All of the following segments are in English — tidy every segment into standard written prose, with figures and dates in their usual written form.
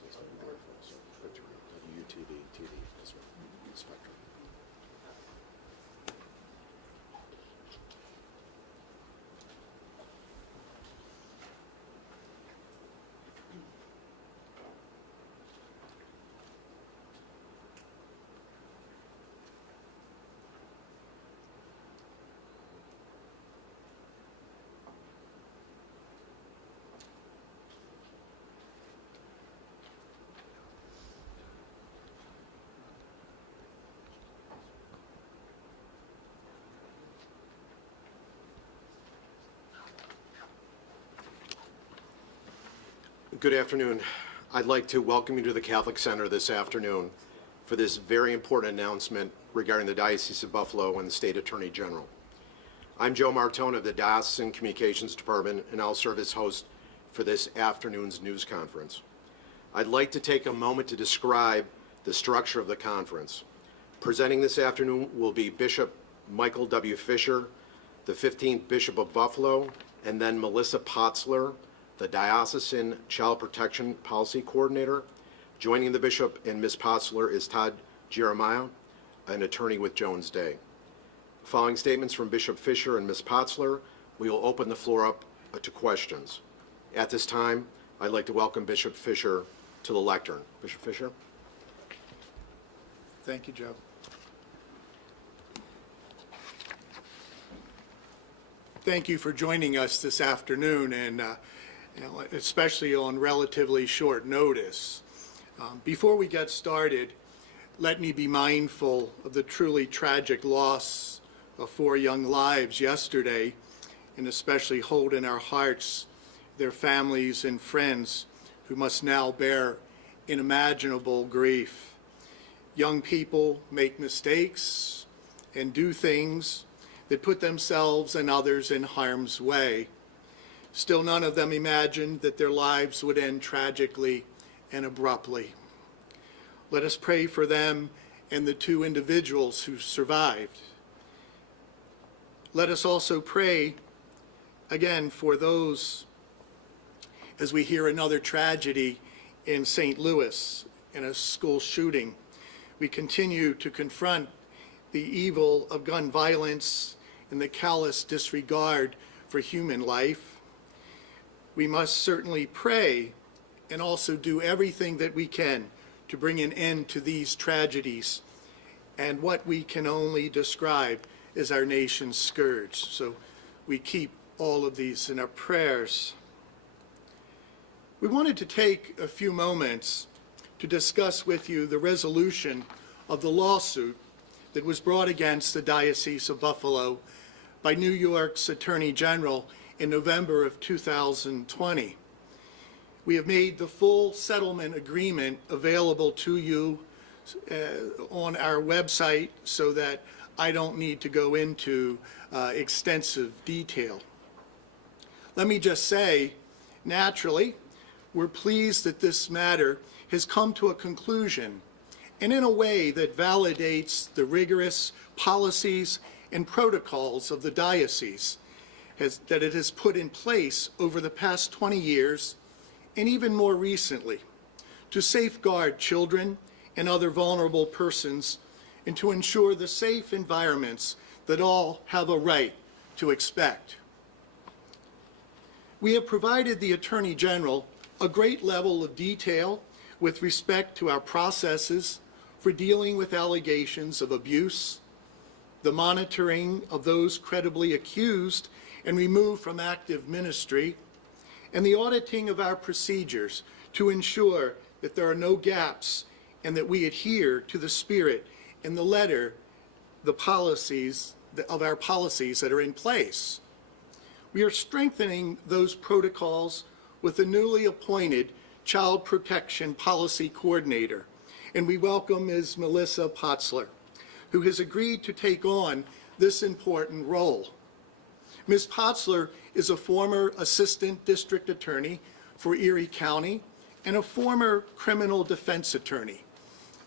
WGRZ-TV as well, Spectrum. Good afternoon. I'd like to welcome you to the Catholic Center this afternoon for this very important announcement regarding the Diocese of Buffalo and the State Attorney General. I'm Joe Martone of the Diocesan Communications Department, and I'll serve as host for this afternoon's news conference. I'd like to take a moment to describe the structure of the conference. Presenting this afternoon will be Bishop Michael W. Fisher, the 15th Bishop of Buffalo, and then Melissa Potzler, the Diocesan Child Protection Policy Coordinator. Joining the Bishop and Ms. Potzler is Todd Jeremiah, an attorney with Jones Day. Following statements from Bishop Fisher and Ms. Potzler, we will open the floor up to questions. At this time, I'd like to welcome Bishop Fisher to the lectern. Bishop Fisher. Thank you, Joe. Thank you for joining us this afternoon, and especially on relatively short notice. Before we get started, let me be mindful of the truly tragic loss of 4 young lives yesterday, and especially hold in our hearts their families and friends who must now bear unimaginable grief. Young people make mistakes and do things that put themselves and others in harm's way. Still, none of them imagined that their lives would end tragically and abruptly. Let us pray for them and the 2 individuals who survived. Let us also pray again for those, as we hear another tragedy in St. Louis in a school shooting. We continue to confront the evil of gun violence and the callous disregard for human life. We must certainly pray and also do everything that we can to bring an end to these tragedies and what we can only describe as our nation's scourge. So we keep all of these in our prayers. We wanted to take a few moments to discuss with you the resolution of the lawsuit that was brought against the Diocese of Buffalo by New York's Attorney General in November of 2020. We have made the full settlement agreement available to you on our website so that I don't need to go into extensive detail. Let me just say, naturally, we're pleased that this matter has come to a conclusion, and in a way that validates the rigorous policies and protocols of the diocese that it has put in place over the past 20 years, and even more recently, to safeguard children and other vulnerable persons and to ensure the safe environments that all have a right to expect. We have provided the Attorney General a great level of detail with respect to our processes for dealing with allegations of abuse, the monitoring of those credibly accused and removed from active ministry, and the auditing of our procedures to ensure that there are no gaps and that we adhere to the spirit and the letter, the policies of our policies that are in place. We are strengthening those protocols with the newly appointed Child Protection Policy Coordinator, and we welcome Ms. Melissa Potzler, who has agreed to take on this important role. Ms. Potzler is a former Assistant District Attorney for Erie County and a former criminal defense attorney,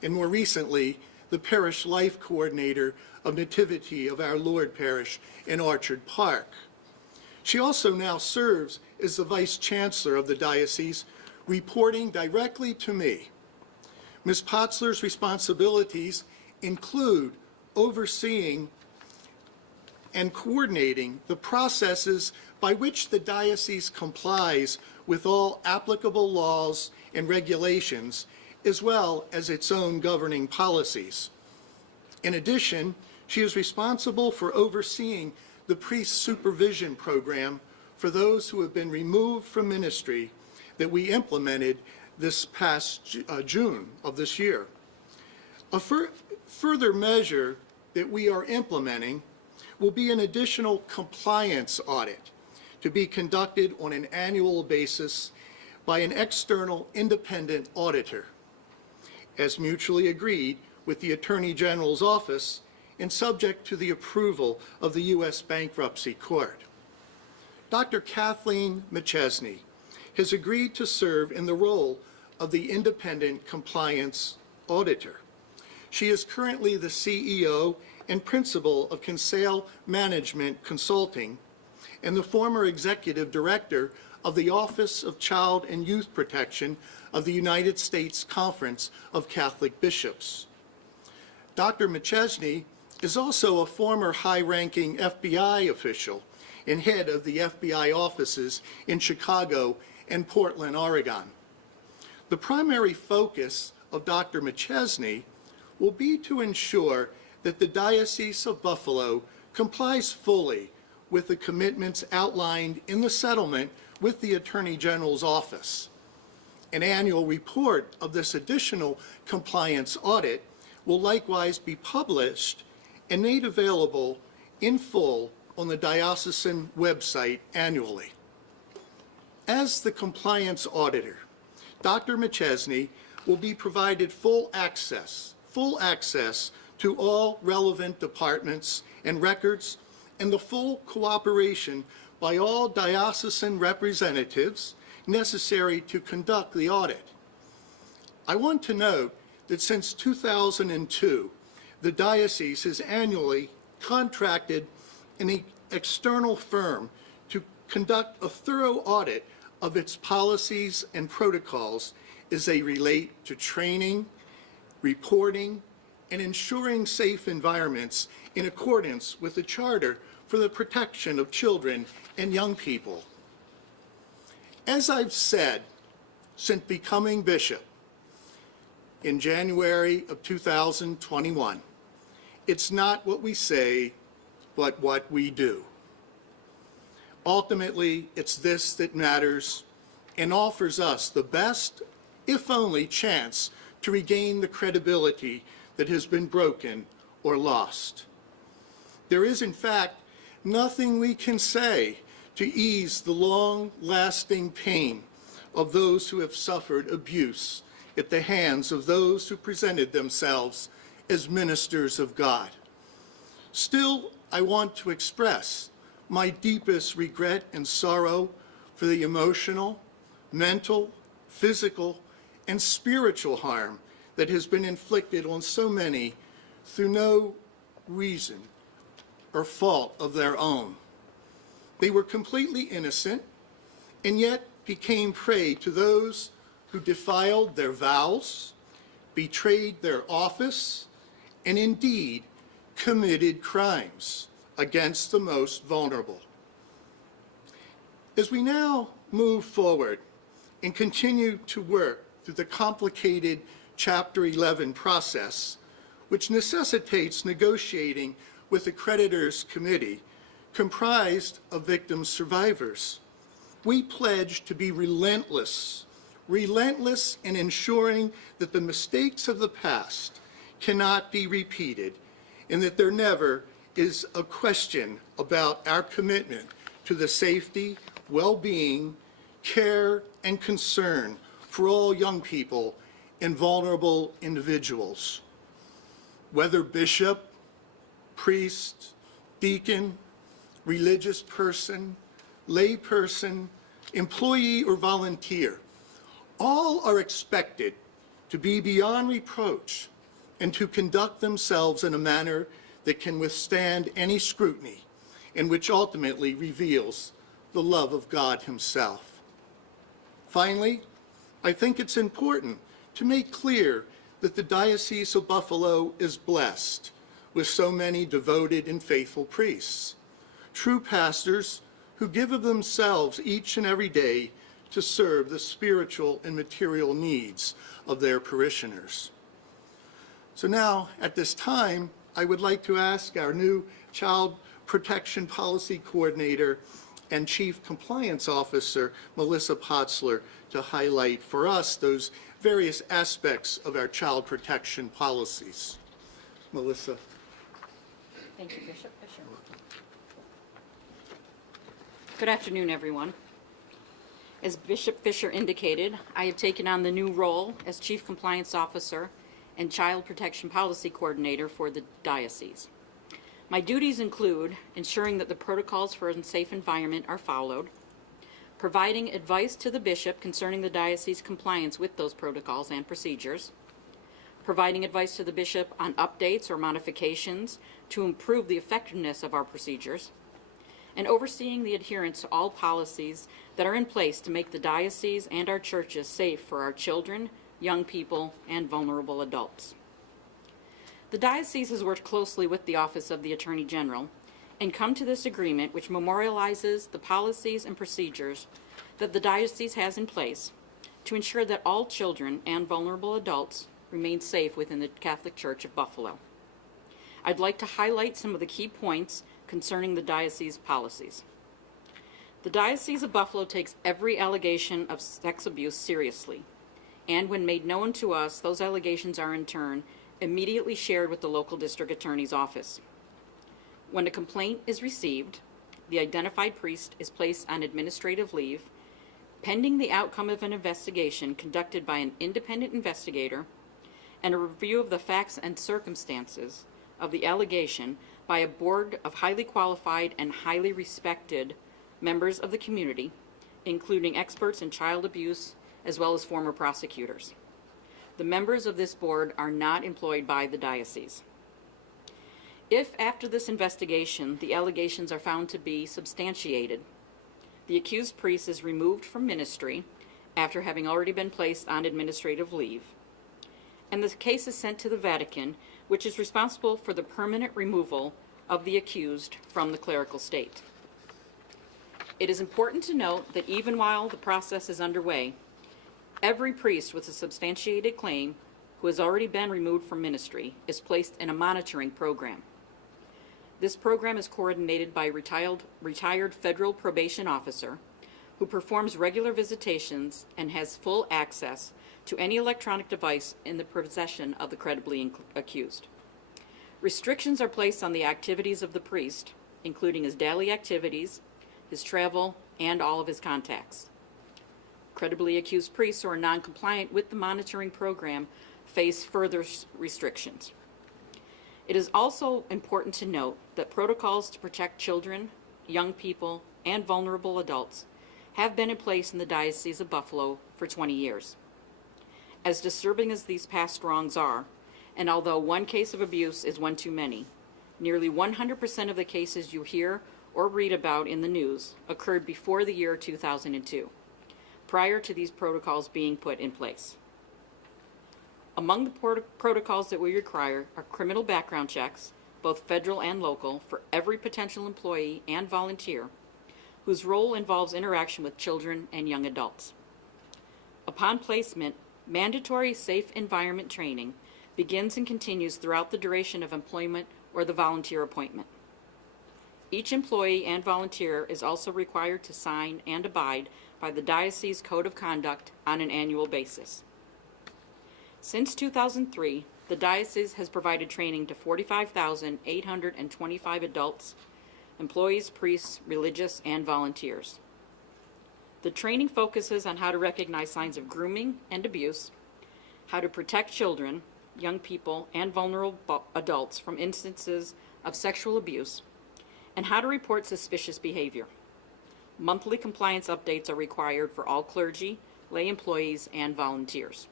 and more recently, the Parish Life Coordinator of Nativity of Our Lord Parish in Orchard Park. She also now serves as the Vice Chancellor of the Diocese, reporting directly to me. Ms. Potzler's responsibilities include overseeing and coordinating the processes by which the diocese complies with all applicable laws and regulations, as well as its own governing policies. In addition, she is responsible for overseeing the priest supervision program for those who have been removed from ministry that we implemented this past June of this year. A further measure that we are implementing will be an additional compliance audit to be conducted on an annual basis by an external independent auditor, as mutually agreed with the Attorney General's office and subject to the approval of the U.S. Bankruptcy Court. Dr. Kathleen McChesney has agreed to serve in the role of the independent compliance auditor. She is currently the CEO and principal of Conseil Management Consulting and the former executive director of the Office of Child and Youth Protection of the United States Conference of Catholic Bishops. Dr. McChesney is also a former high-ranking FBI official and head of the FBI offices in Chicago and Portland, Oregon. The primary focus of Dr. McChesney will be to ensure that the Diocese of Buffalo complies fully with the commitments outlined in the settlement with the Attorney General's office. An annual report of this additional compliance audit will likewise be published and made available in full on the diocesan website annually. As the compliance auditor, Dr. McChesney will be provided full access to all relevant departments and records and the full cooperation by all diocesan representatives necessary to conduct the audit. I want to note that since 2002, the diocese has annually contracted an external firm to conduct a thorough audit of its policies and protocols as they relate to training, reporting, and ensuring safe environments in accordance with the Charter for the Protection of Children and Young People. As I've said since becoming bishop in January of 2021, it's not what we say, but what we do. Ultimately, it's this that matters and offers us the best, if only, chance to regain the credibility that has been broken or lost. There is, in fact, nothing we can say to ease the long-lasting pain of those who have suffered abuse at the hands of those who presented themselves as ministers of God. Still, I want to express my deepest regret and sorrow for the emotional, mental, physical, and spiritual harm that has been inflicted on so many through no reason or fault of their own. They were completely innocent and yet became prey to those who defiled their vows, betrayed their office, and indeed committed crimes against the most vulnerable. As we now move forward and continue to work through the complicated Chapter 11 process, which necessitates negotiating with the creditors' committee comprised of victim survivors, we pledge to be relentless in ensuring that the mistakes of the past cannot be repeated and that there never is a question about our commitment to the safety, well-being, care, and concern for all young people and vulnerable individuals. Whether bishop, priest, deacon, religious person, lay person, employee, or volunteer, all are expected to be beyond reproach and to conduct themselves in a manner that can withstand any scrutiny and which ultimately reveals the love of God Himself. Finally, I think it's important to make clear that the Diocese of Buffalo is blessed with so many devoted and faithful priests, true pastors who give of themselves each and every day to serve the spiritual and material needs of their parishioners. So now, at this time, I would like to ask our new Child Protection Policy Coordinator and Chief Compliance Officer, Melissa Potzler, to highlight for us those various aspects of our child protection policies. Melissa. Thank you, Bishop Fisher. Good afternoon, everyone. As Bishop Fisher indicated, I have taken on the new role as Chief Compliance Officer and Child Protection Policy Coordinator for the Diocese. My duties include ensuring that the protocols for a safe environment are followed, providing advice to the bishop concerning the diocese compliance with those protocols and procedures, providing advice to the bishop on updates or modifications to improve the effectiveness of our procedures, and overseeing the adherence to all policies that are in place to make the diocese and our churches safe for our children, young people, and vulnerable adults. The diocese has worked closely with the Office of the Attorney General and come to this agreement which memorializes the policies and procedures that the diocese has in place to ensure that all children and vulnerable adults remain safe within the Catholic Church of Buffalo. I'd like to highlight some of the key points concerning the diocese policies. The Diocese of Buffalo takes every allegation of sex abuse seriously, and when made known to us, those allegations are in turn immediately shared with the local district attorney's office. When a complaint is received, the identified priest is placed on administrative leave, pending the outcome of an investigation conducted by an independent investigator and a review of the facts and circumstances of the allegation by a board of highly qualified and highly respected members of the community, including experts in child abuse as well as former prosecutors. The members of this board are not employed by the diocese. If after this investigation the allegations are found to be substantiated, the accused priest is removed from ministry after having already been placed on administrative leave, and the case is sent to the Vatican, which is responsible for the permanent removal of the accused from the clerical state. It is important to note that even while the process is underway, every priest with a substantiated claim who has already been removed from ministry is placed in a monitoring program. This program is coordinated by a retired federal probation officer who performs regular visitations and has full access to any electronic device in the possession of the credibly accused. Restrictions are placed on the activities of the priest, including his daily activities, his travel, and all of his contacts. Credibly accused priests who are non-compliant with the monitoring program face further restrictions. It is also important to note that protocols to protect children, young people, and vulnerable adults have been in place in the Diocese of Buffalo for 20 years. As disturbing as these past wrongs are, and although one case of abuse is one too many, nearly 100% of the cases you hear or read about in the news occurred before the year 2002. Prior to these protocols being put in place. Among the protocols that we require are criminal background checks, both federal and local, for every potential employee and volunteer whose role involves interaction with children and young adults. Upon placement, mandatory safe environment training begins and continues throughout the duration of employment or the volunteer appointment. Each employee and volunteer is also required to sign and abide by the Diocese Code of Conduct on an annual basis. Since 2003, the Diocese has provided training to 45,825 adults, employees, priests, religious, and volunteers. The training focuses on how to recognize signs of grooming and abuse, how to protect children, young people, and vulnerable adults from instances of sexual abuse, and how to report suspicious behavior. Monthly compliance updates are required for all clergy, lay employees, and volunteers.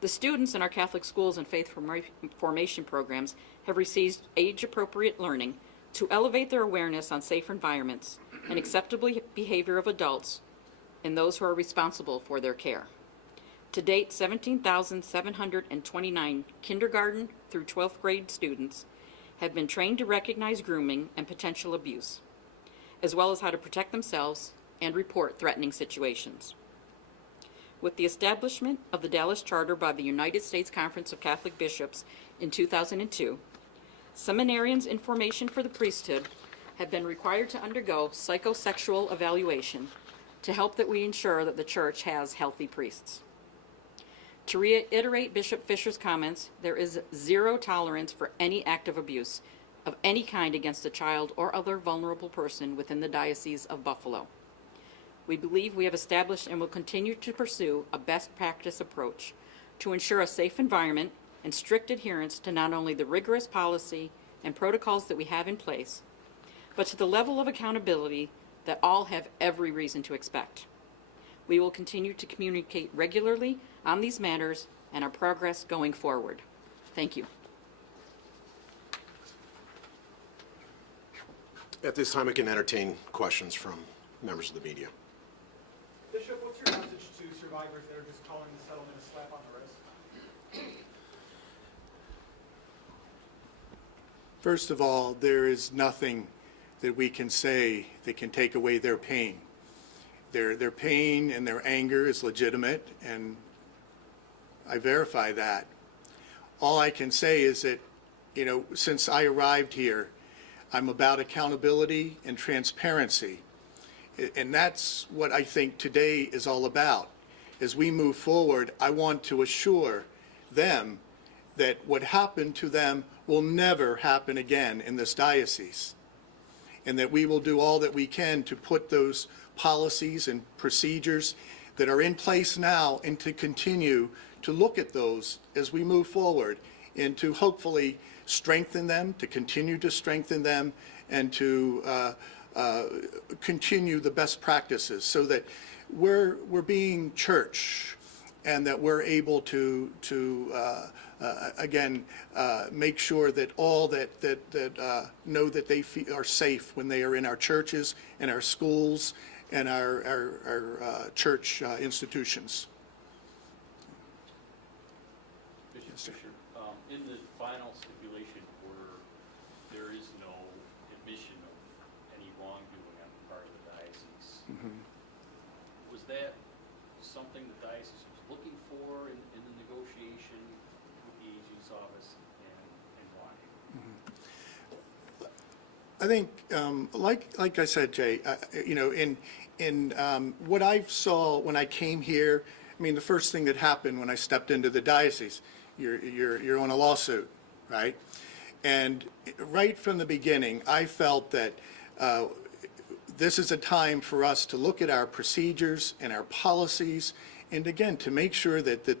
The students in our Catholic schools and faith formation programs have received age-appropriate learning to elevate their awareness on safe environments and acceptable behavior of adults and those who are responsible for their care. To date, 17,729 kindergarten through 12th grade students have been trained to recognize grooming and potential abuse, as well as how to protect themselves and report threatening situations. With the establishment of the Dallas Charter by the United States Conference of Catholic Bishops in 2002, seminarians in formation for the priesthood have been required to undergo psychosexual evaluation to help that we ensure that the Church has healthy priests. To reiterate Bishop Fisher's comments, there is zero tolerance for any act of abuse of any kind against a child or other vulnerable person within the Diocese of Buffalo. We believe we have established and will continue to pursue a best practice approach to ensure a safe environment and strict adherence to not only the rigorous policy and protocols that we have in place, but to the level of accountability that all have every reason to expect. We will continue to communicate regularly on these matters and our progress going forward. Thank you. At this time, I can entertain questions from members of the media. Bishop, what's your message to survivors that are just calling the settlement a slap on the wrist? First of all, there is nothing that we can say that can take away their pain. Their pain and their anger is legitimate, and I verify that. All I can say is that, since I arrived here, I'm about accountability and transparency. And that's what I think today is all about. As we move forward, I want to assure them that what happened to them will never happen again in this diocese, and that we will do all that we can to put those policies and procedures that are in place now and to continue to look at those as we move forward and to hopefully strengthen them, to continue to strengthen them, and to continue the best practices so that we're being church and that we're able to again, make sure that all that know that they are safe when they are in our churches and our schools and our church institutions. Bishop Fisher, in the final stipulation order, there is no admission of any wrongdoing on the part of the diocese. Mm-hmm. Was that something the diocese was looking for in the negotiation with the AG's office, and why? I think, like I said, Jay, in what I saw when I came here, I mean, the first thing that happened when I stepped into the diocese, you're on a lawsuit, right? And right from the beginning, I felt that this is a time for us to look at our procedures and our policies, and again, to make sure that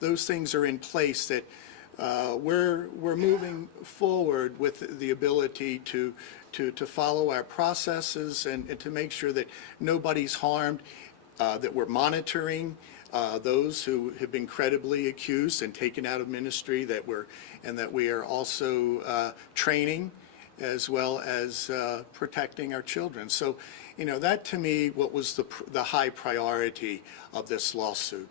those things are in place, that we're moving forward with the ability to follow our processes and to make sure that nobody's harmed, that we're monitoring those who have been credibly accused and taken out of ministry, that we are also training as well as protecting our children. So, that to me, what was the high priority of this lawsuit.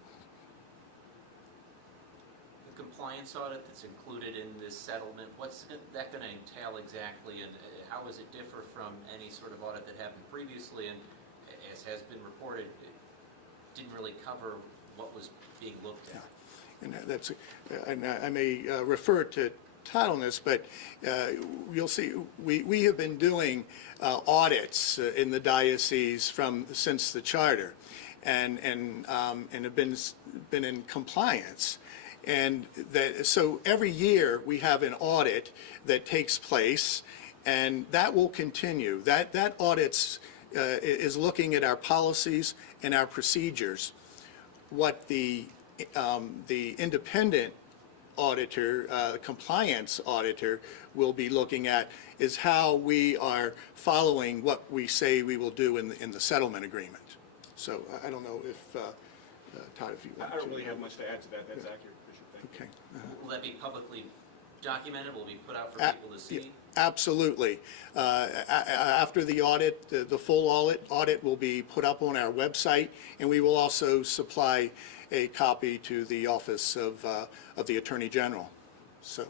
The compliance audit that's included in this settlement, what's that going to entail exactly, and how does it differ from any sort of audit that happened previously, and as has been reported, it didn't really cover what was being looked at? And I may refer to Todd on this, but you'll see we have been doing audits in the diocese since the charter, and have been in compliance. And so every year we have an audit that takes place, and that will continue. That audit is looking at our policies and our procedures. What the independent auditor, compliance auditor, will be looking at is how we are following what we say we will do in the settlement agreement. So I don't know if Todd, if you want I don't to. really have much to add to that. That's accurate, Bishop. Thank you. Okay. Will that be publicly documented, will be put out for A- people to see? Absolutely. After the audit, the full audit will be put up on our website, and we will also supply a copy to the Office of the Attorney General. So,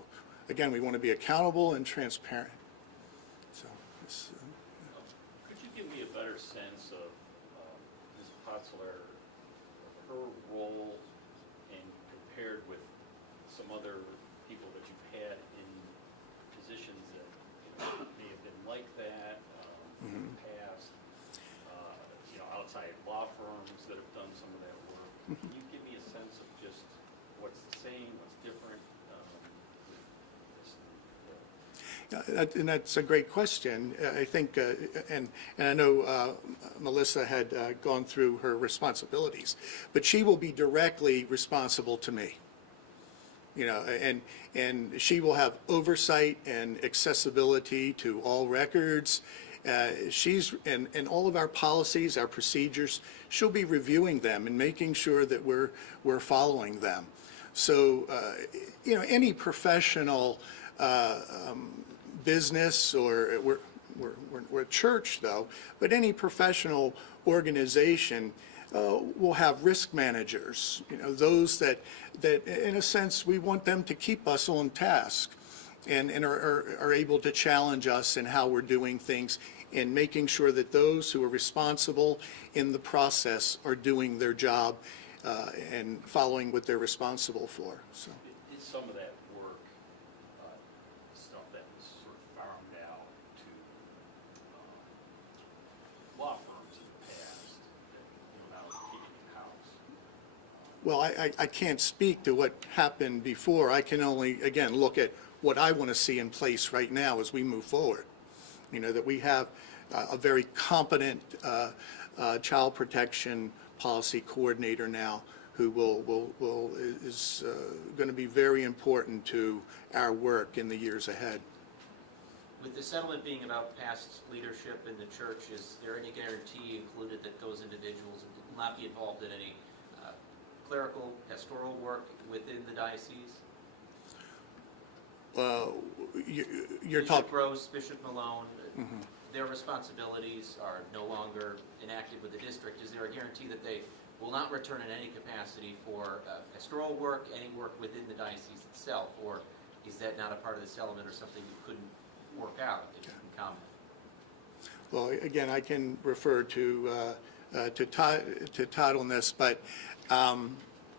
again, we want to be accountable and transparent. So, it's, Could you give me a better sense of Ms. Potzler, her role and compared with some other people that you've had in positions that may have been like that in the past, outside law firms that have done some of that work? Can you give me a sense of just what's the same, what's different? And that's a great question. I think, and I know Melissa had gone through her responsibilities, but she will be directly responsible to me. And she will have oversight and accessibility to all records. And all of our policies, our procedures, she'll be reviewing them and making sure that we're following them. So, any professional business, or we're a church though, but any professional organization will have risk managers, those that in a sense we want them to keep us on task and are able to challenge us in how we're doing things, and making sure that those who are responsible in the process are doing their job and following what they're responsible for. So. Is some of that work stuff that was sort of farmed out to law firms in the past that now is keeping in-house? Well, I can't speak to what happened before. I can only, again, look at what I want to see in place right now as we move forward. That we have a very competent child protection policy coordinator now who is going to be very important to our work in the years ahead. With the settlement being about past leadership in the church, is there any guarantee included that those individuals will not be involved in any clerical, pastoral work within the diocese? You're Bishop talking. Gross, Bishop Malone, their responsibilities are no longer enacted with the district. Is there a guarantee that they will not return in any capacity for pastoral work, any work within the diocese itself? Or is that not a part of the settlement or something you couldn't work out that you can comment? Well, again, I can refer to Todd on this, but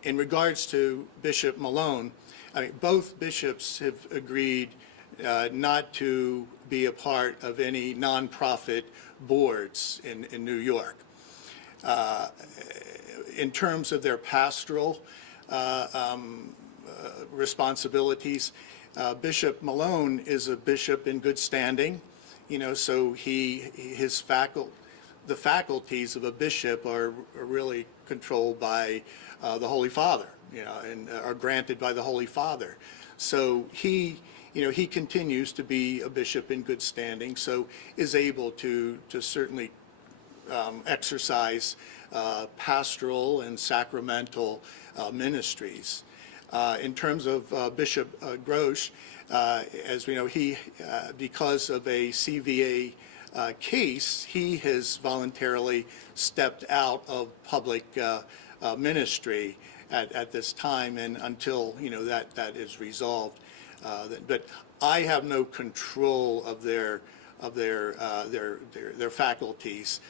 in regards to Bishop Malone, I mean, both bishops have agreed not to be a part of any nonprofit boards in New York. In terms of their pastoral responsibilities, Bishop Malone is a bishop in good standing, so the faculties of a bishop are really controlled by the Holy Father, and are granted by the Holy Father. So he continues to be a bishop in good standing, so is able to certainly exercise pastoral and sacramental ministries. In terms of Bishop Grosch, as we know, he, because of a CVA case, he has voluntarily stepped out of public ministry at this time, and until that is resolved. But I have no control of their faculties.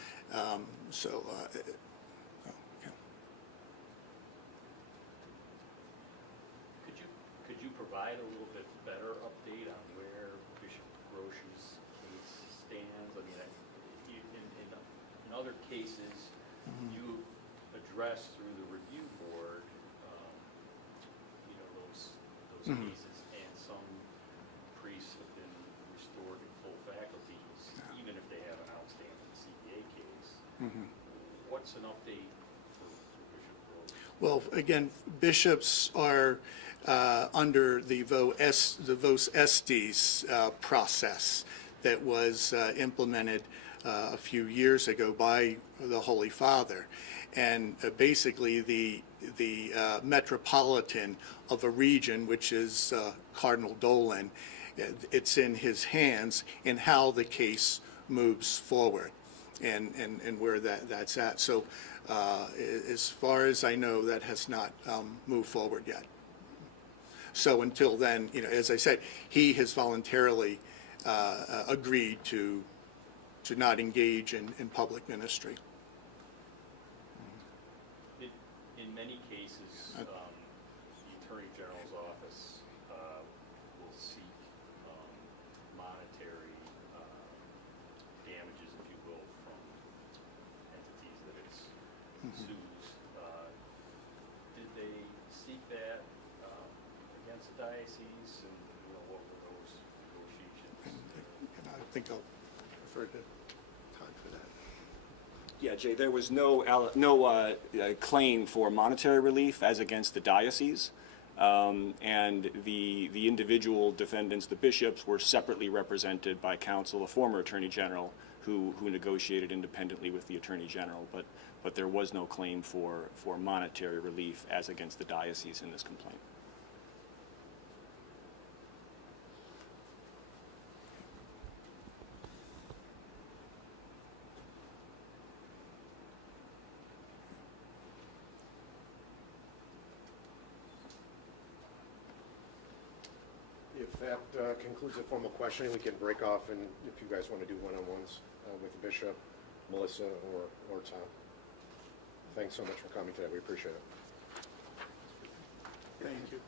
Could you provide a little bit better update on where Bishop Grosch's case stands? I mean, in other cases, you address through the review board, those cases, and some priests have been restored to full faculties, even if they have an outstanding CPA case. What's an update for Bishop Grosch? Well, again, bishops are under the Vos Estis process that was implemented a few years ago by the Holy Father. And basically the metropolitan of a region, which is Cardinal Dolan, it's in his hands in how the case moves forward and where that's at. So as far as I know, that has not moved forward yet. So until then, as I said, he has voluntarily agreed to not engage in public ministry. In many cases, the Attorney General's office will seek monetary damages, if you will, from entities that it sues. Did they seek that against the diocese, and what were those negotiations? And I think I'll refer to Todd for that. Yeah, Jay, there was no claim for monetary relief as against the diocese, and the individual defendants, the bishops, were separately represented by counsel, a former Attorney General, who negotiated independently with the Attorney General, but there was no claim for monetary relief as against the diocese in this complaint. If that concludes the formal questioning, we can break off, and if you guys want to do one-on-ones with the bishop, Melissa, or Tom. Thanks so much for coming today. We appreciate it. Thank you.